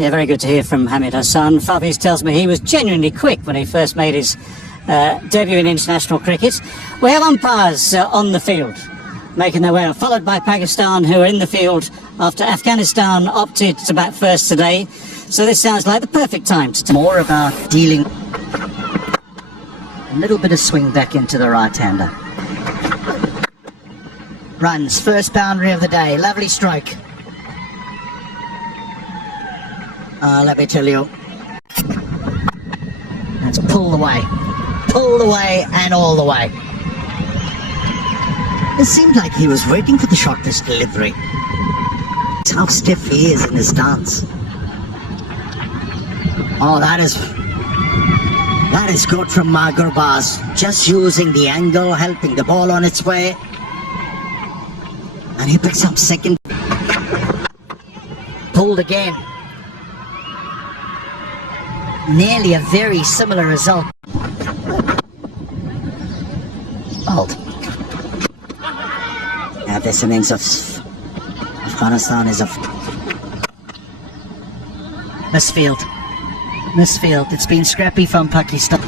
Yeah, very good to hear from Hamid Hassan. Faviz tells me he was genuinely quick when he first made his debut in international cricket. We have umpires on the field, making their way, followed by Pakistan, who are in the field after Afghanistan opted to bat first today. So this sounds like the perfect time to more about dealing. A little bit of swing back into the right-hander. Runs, first boundary of the day. Lovely stroke. Let me tell you. That's pull the way. Pull the way and all the way. It seemed like he was waiting for the shot, this delivery. That's how stiff he is in his stance. Oh, that is good from Gurbaz. Just using the angle, helping the ball on its way. And he picks up second. Pulled again. Nearly a very similar result. Bowled. Now this innings of Afghanistan is a misfield. Misfield. It's been scrappy from Pakistan.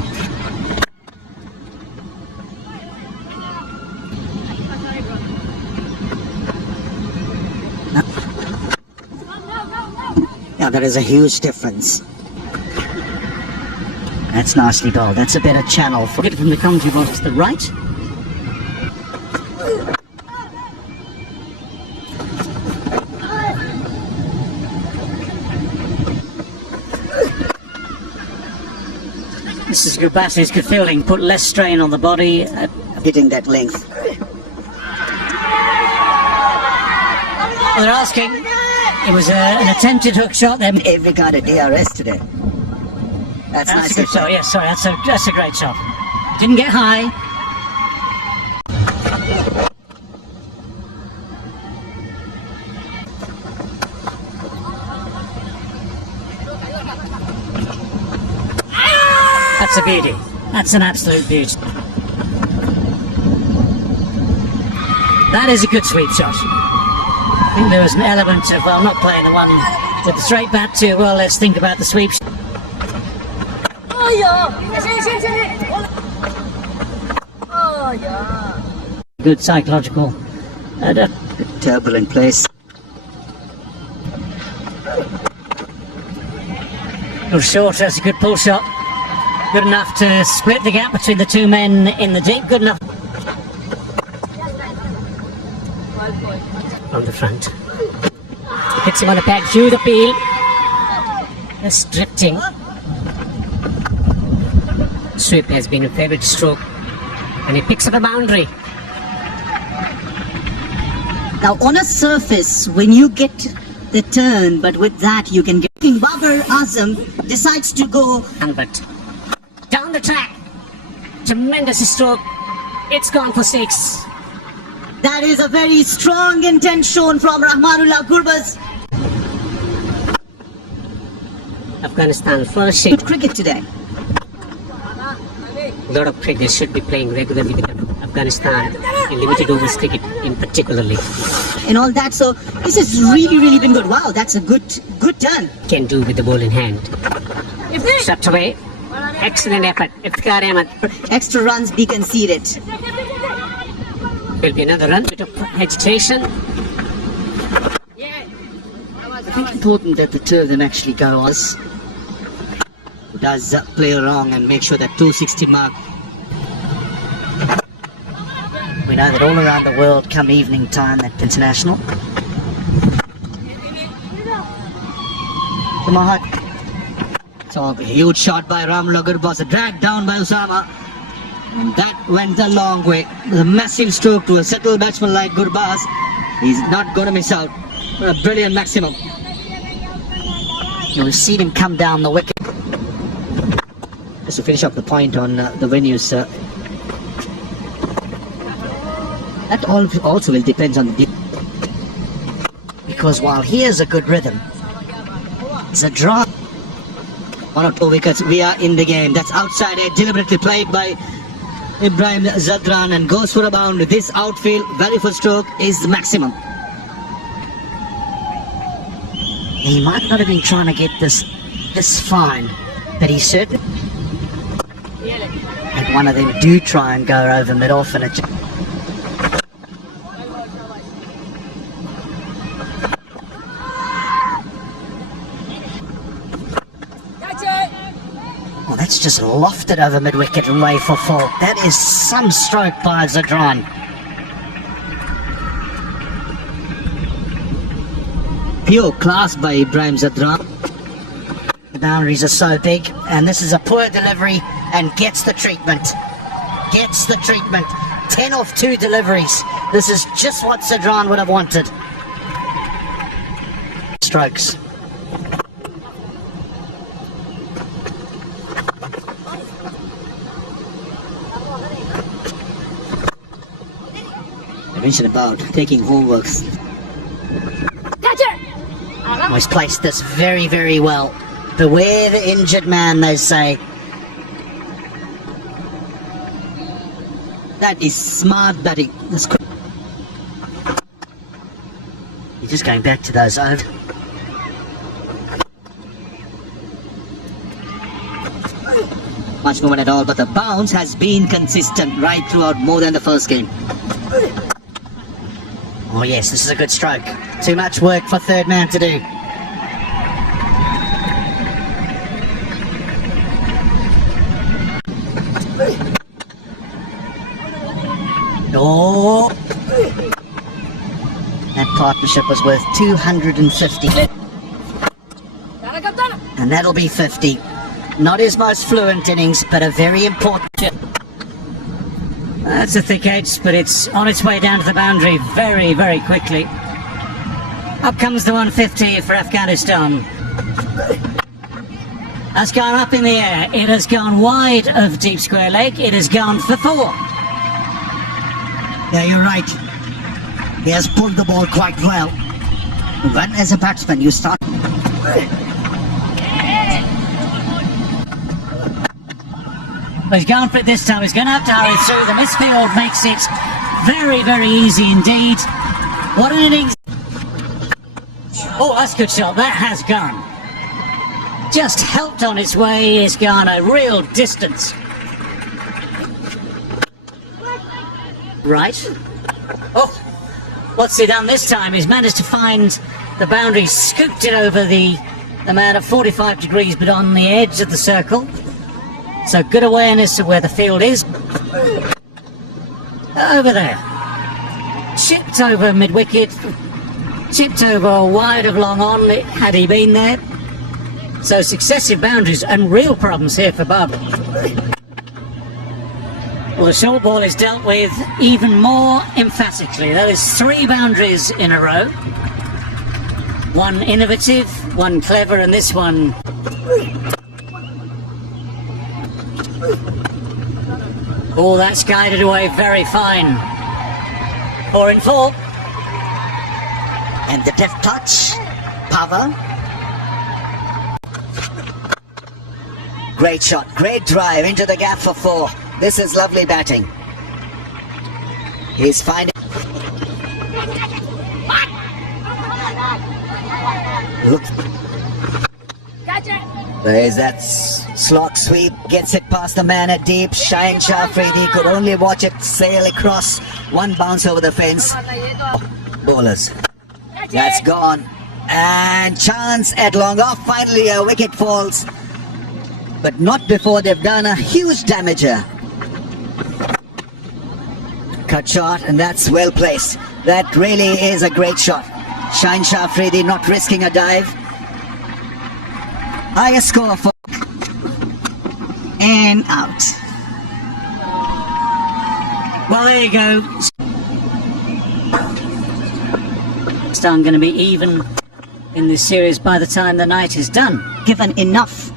Now there is a huge difference. That's nicely bowled. That's a better channel for it from the commentary box to the right. This is good batting, good fielding, put less strain on the body. Hitting that length. Well, they're asking. It was an attempted hook shot there. Every got a DRS today. That's nice. A good shot. Yes, sorry, that's a great shot. Didn't get high. That's a beauty. That's an absolute beauty. That is a good sweep shot. I think there was an element of, well, not playing the one with the straight bat too well. Let's think about the sweep. Good psychological. Good turbulent place. Good short, that's a good pull shot. Good enough to split the gap between the two men in the deep. Good enough. On the front. Hits him on the pad through the peel. That's drifting. Sweep has been a favourite stroke. And he picks up a boundary. Now on a surface, when you get the turn, but with that you can get... Babar Azam decides to go... But down the track. Tremendous stroke. It's gone for 6. That is a very strong intent shown from Rahmanullah Gurbaz. Afghanistan first good cricket today. A lot of cricket should be playing regularly with Afghanistan in limited overs cricket in particularly. And all that, so this has really been good. Wow, that's a good turn. Can do with the ball in hand. Swept away. Excellent effort. Iftikhar Ahmed. Extra runs be conceded. Will be another run. Bit of hesitation. I think it's important that the two of them actually go on. Does play wrong and make sure that 260 mark. We know that all around the world come evening time at international. So a huge shot by Rahmanullah Gurbaz, dragged down by Usama. And that went a long way. A massive stroke to a settled batsman like Gurbaz. He's not going to miss out. A brilliant maximum. You'll see him come down the wicket. Just to finish up the point on the venues. That also will depend on the... Because while he has a good rhythm, it's a draw. 1 or 2 wickets, we are in the game. That's outside edge, deliberately played by Ibrahim Zadran and goes for a bound. This outfield value for stroke is the maximum. He might not have been trying to get this fine, but he certainly... And one of them do try and go over mid-off, and it... Well, that's just lofted over mid-wicket and way for 4. That is some stroke by Zadran. Pure class by Ibrahim Zadran. The boundaries are so big, and this is a poor delivery and gets the treatment. Gets the treatment. 10 off 2 deliveries. This is just what Zadran would have wanted. Strokes. I mentioned about taking homeworks. He's placed this very, very well. Beware the injured man, they say. That is smart batting. He's just going back to those over. Much movement at all, but the bounce has been consistent right throughout, more than the first game. Oh yes, this is a good stroke. Too much work for third man to do. Oh! That partnership was worth 250. And that'll be 50. Not his most fluent innings, but a very important... That's a thick edge, but it's on its way down to the boundary very, very quickly. Up comes the 150 for Afghanistan. That's gone up in the air. It has gone wide of deep square leg. It has gone for 4. Yeah, you're right. He has pulled the ball quite well. When as a batsman you start... But he's gone for it this time. He's going to have to hurry through. The misfield makes it very, very easy indeed. What an innings. Oh, that's a good shot. That has gone. Just helped on its way. It's gone a real distance. Right. Oh, what's he done this time? He's managed to find the boundary, scooped it over the man at 45 degrees, but on the edge of the circle. So good awareness of where the field is. Over there. Chipped over mid-wicket. Chipped over wide of long on, had he been there. So successive boundaries and real problems here for Bob. Well, the short ball is dealt with even more emphatically. That is 3 boundaries in a row. One innovative, one clever, and this one... Oh, that's guided away very fine. 4 in 4. And the deft touch. Power. Great shot. Great drive into the gap for 4. This is lovely batting. He's finding... Look. There's that slot sweep, gets it past the man at deep. Shaheen Shah Afridi could only watch it sail across. One bounce over the fence. Bowlers. That's gone. And chance at long off. Finally a wicket falls. But not before they've done a huge damager. Cut shot, and that's well placed. That really is a great shot. Shaheen Shah Afridi not risking a dive. Highest score for... And out. Well, there you go. Pakistan going to be even in this series by the time the night is done. Given enough.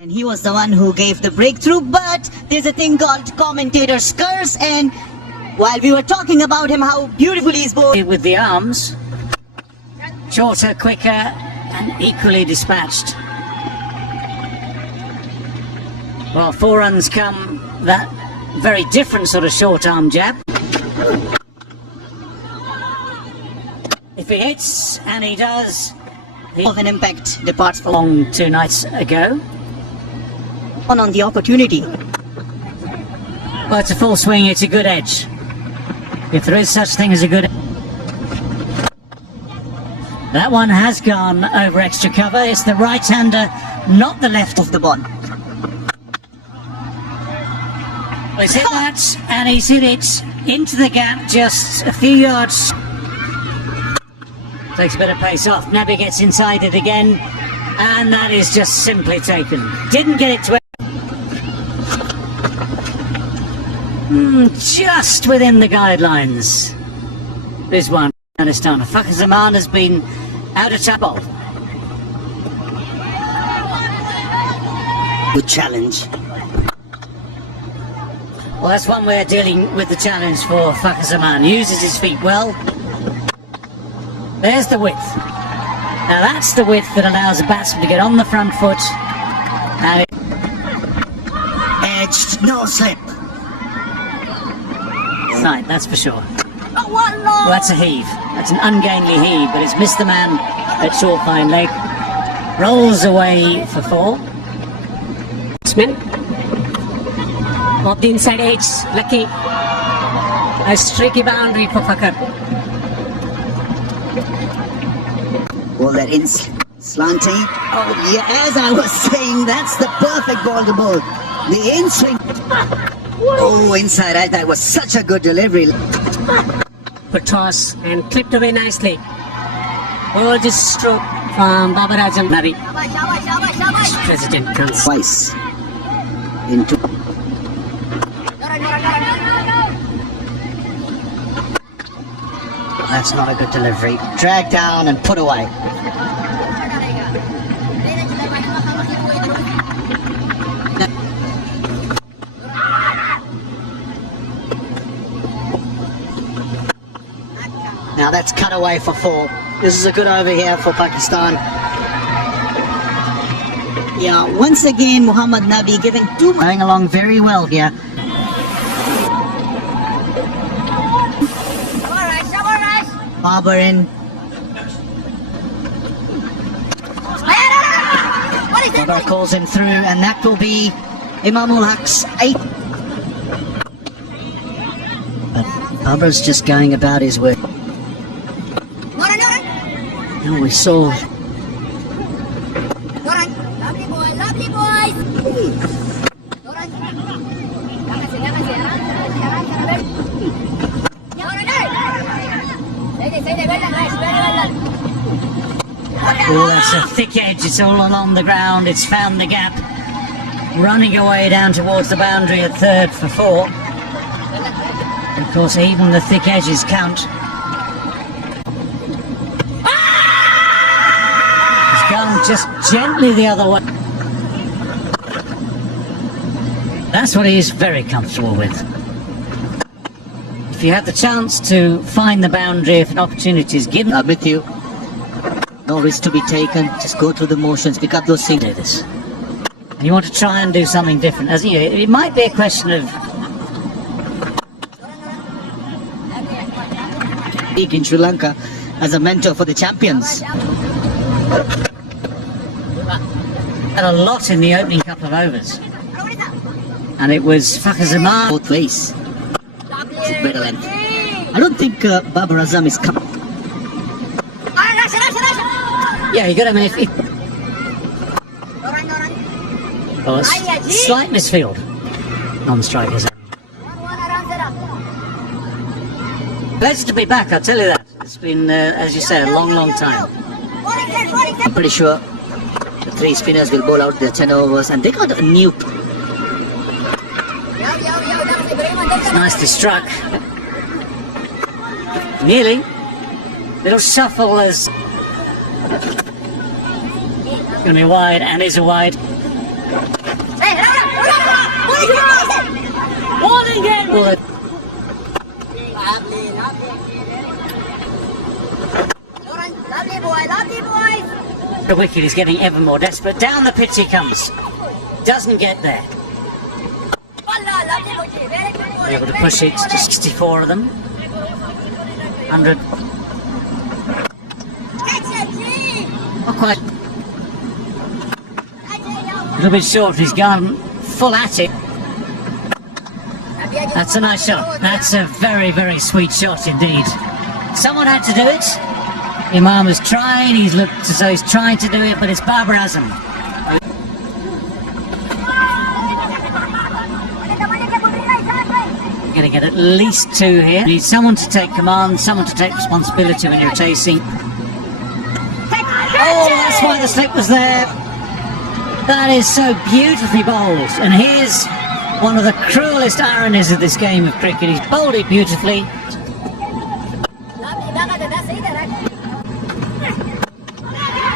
And he was the one who gave the breakthrough, but there's a thing called commentator's curse, and while we were talking about him, how beautifully he's bowled. With the arms, shorter, quicker, and equally dispatched. Well, 4 runs come that very different sort of short arm jab. If he hits, and he does, of an impact departs from long 2 nights ago. on the opportunity. Well, it's a full swing, it's a good edge. If there is such thing as a good... That one has gone over extra cover. It's the right-hander, not the left Of the ball. Well, he's hit that, and he's hit it into the gap just a few yards. Takes a bit of pace off. Nabi gets inside it again, and that is just simply taken. Didn't get it to... just within the guidelines. This one, Afghanistan. Pakvsafg has been out of trouble. Good challenge. Well, that's one way of dealing with the challenge for Pakvsafg. Uses his feet well. There's the width. Now that's the width that allows a batsman to get on the front foot. And Edged, no slip. right, that's for sure. Well, that's a heave. That's an ungainly heave, but it's missed the man at short fine leg. Rolls away for 4. Spin. Off the inside edge, lucky. A streaky boundary for Fakar. Ball that in slanting. Oh yeah, as I was saying, that's the perfect ball to bowl. The in swing. Oh, inside right, that was such a good delivery. Good toss and clipped away nicely. Gorgeous stroke from Babarajam Nabi. President comes. Twice. Into. That's not a good delivery. Drag down and put away. Now that's cut away for 4. This is a good over here for Pakistan. Yeah, once again, Muhammad Nabi giving too much. Going along very well here. Barber in. Barber calls him through, and that will be Imamul Haq's 8th. But Barber's just going about his work. And we saw. Lovely boys! Oh, that's a thick edge. It's all along the ground. It's found the gap. Running away down towards the boundary at 3rd for 4. Of course, even the thick edges count. It's gone just gently the other way. That's what he is very comfortable with. If you have the chance to find the boundary, if an opportunity is given, I'm with you. No risk to be taken. Just go through the motions. Pick up those things. do this. And you want to try and do something different. As you know, it might be a question of In Sri Lanka as a mentor for the champions. had a lot in the opening couple of overs. And it was Pakvsafg. Both ways. It's a better length. I don't think Babar Azam is coming. Yeah, you got him if oh, it's slight misfield. Non-strikers. Pleasure to be back, I'll tell you that. It's been, as you say, a long, long time. I'm pretty sure the 3 spinners will bowl out their 10 overs, and they got a new. It's nicely struck. Nearly. Little shuffle as... It's going to be wide, and is a wide. Well, the wicket is getting ever more desperate. Down the pitch he comes. Doesn't get there. Able to push it to 64 of them. 100. Not quite. A little bit short, he's gone full at it. That's a nice shot. That's a very, very sweet shot indeed. Someone had to do it. Imam was trying, he's looked as though he's trying to do it, but it's Babar Azam. Going to get at least 2 here. You need someone to take command, someone to take responsibility when you're chasing. Oh, that's why the slip was there. That is so beautifully bowled. And here's one of the cruelest ironies of this game of cricket. He's bowled it beautifully.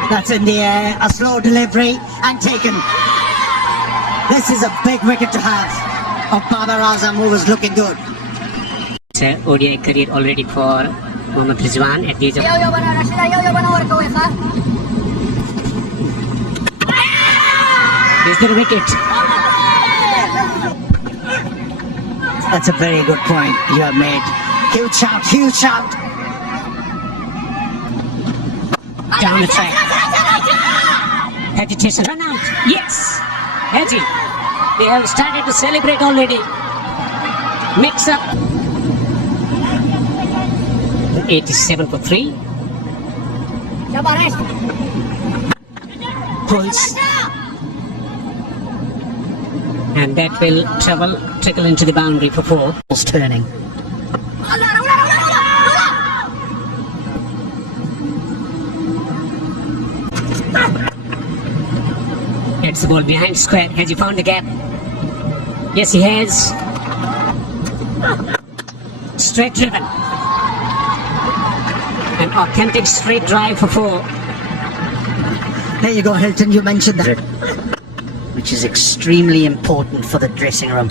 That's in the air, a slow delivery and taken. This is a big wicket to have of Babar Azam, who was looking good. ODI career already for Mohammad Rizwan at the age of... Is there a wicket? That's a very good point you have made. Huge shout, huge shout. Down the track. Agitation. Run out. Yes. Haji. They have started to celebrate already. Mix up. 87 for 3. Pulls. And that will trickle into the boundary for 4. Ball's turning. Gets the ball behind square. Has he found the gap? Yes, he has. Straight driven. An authentic straight drive for 4. There you go, Hilton, you mentioned that. Which is extremely important for the dressing room.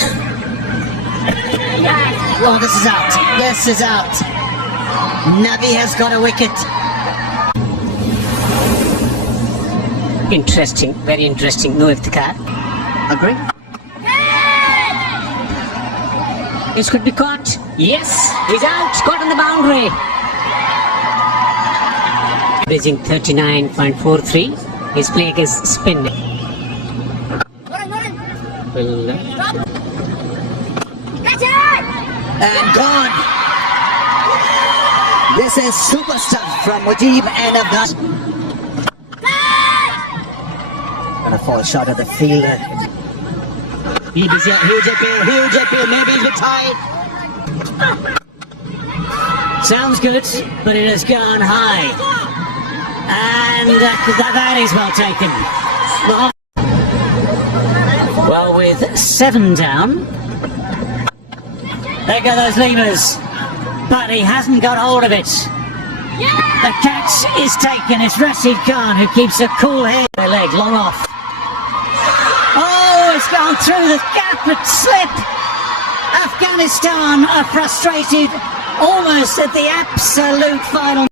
Oh, this is out. This is out. Nabi has got a wicket. Interesting, very interesting. No iftikhar. Agree? This could be caught. Yes, he's out. Caught on the boundary. Averaging 39.43. His play against spin. And gone. This is super stuff from Mujib and Afghanistan. And a fall shot at the fielder. Huge appeal, maybe he's retired. Sounds good, but it has gone high. And that is well taken. Well, with 7 down, there go those levers, but he hasn't got hold of it. The catch is taken. It's Rashid Khan who keeps a cool head. Their leg long off. Oh, it's gone through the gap but slip. Afghanistan are frustrated almost at the absolute final.